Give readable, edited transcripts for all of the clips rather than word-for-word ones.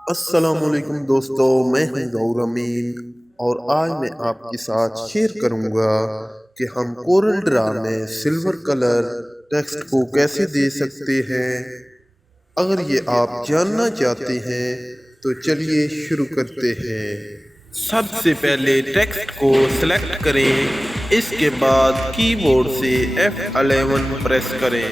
अस्सलामुअलैकुम दोस्तों, मैं हूं गौर अमीन और आज मैं आपके साथ शेयर करूंगा कि हम कोरल ड्रा में सिल्वर कलर टेक्स्ट को कैसे दे सकते हैं। अगर ये आप जानना चाहते हैं तो चलिए शुरू करते हैं। सबसे पहले टेक्स्ट को सिलेक्ट करें, इसके बाद कीबोर्ड से F11 प्रेस करें।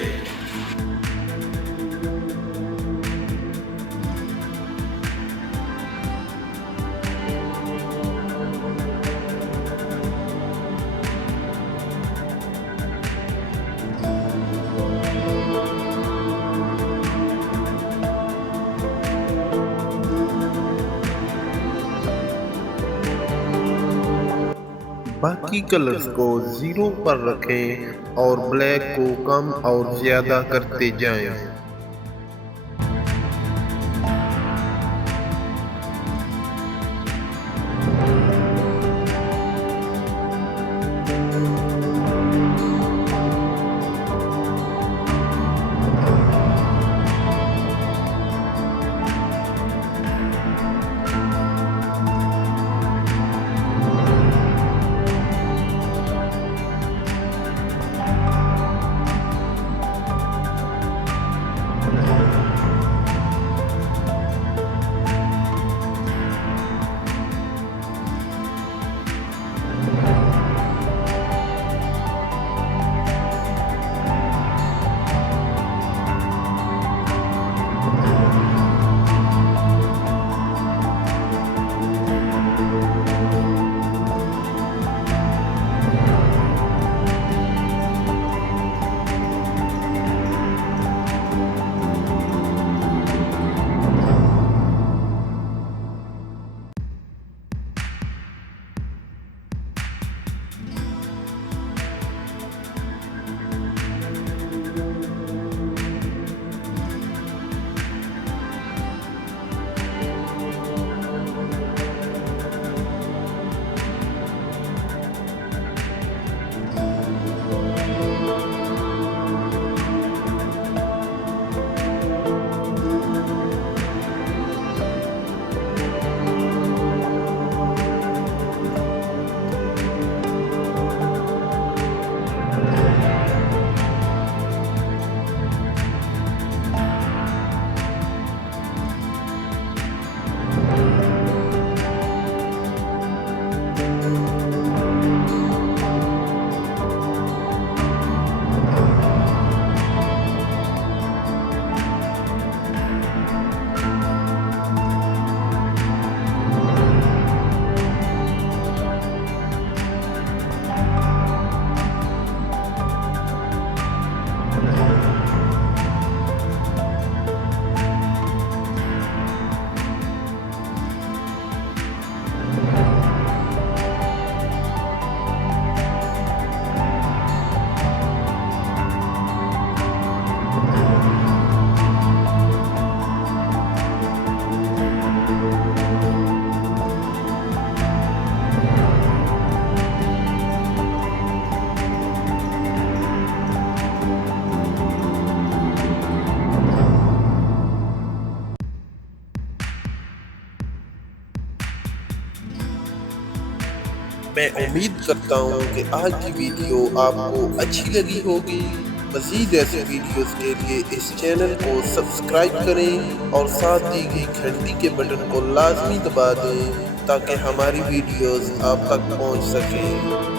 बाकी कलर्स को जीरो पर रखें और ब्लैक को कम और ज्यादा करते जाएं। मैं उम्मीद करता हूँ कि आज की वीडियो आपको अच्छी लगी होगी। मज़ीद ऐसे वीडियोस के लिए इस चैनल को सब्सक्राइब करें और साथ दी गई घंटी के बटन को लाजमी दबा दें ताकि हमारी वीडियोस आप तक पहुँच सकें।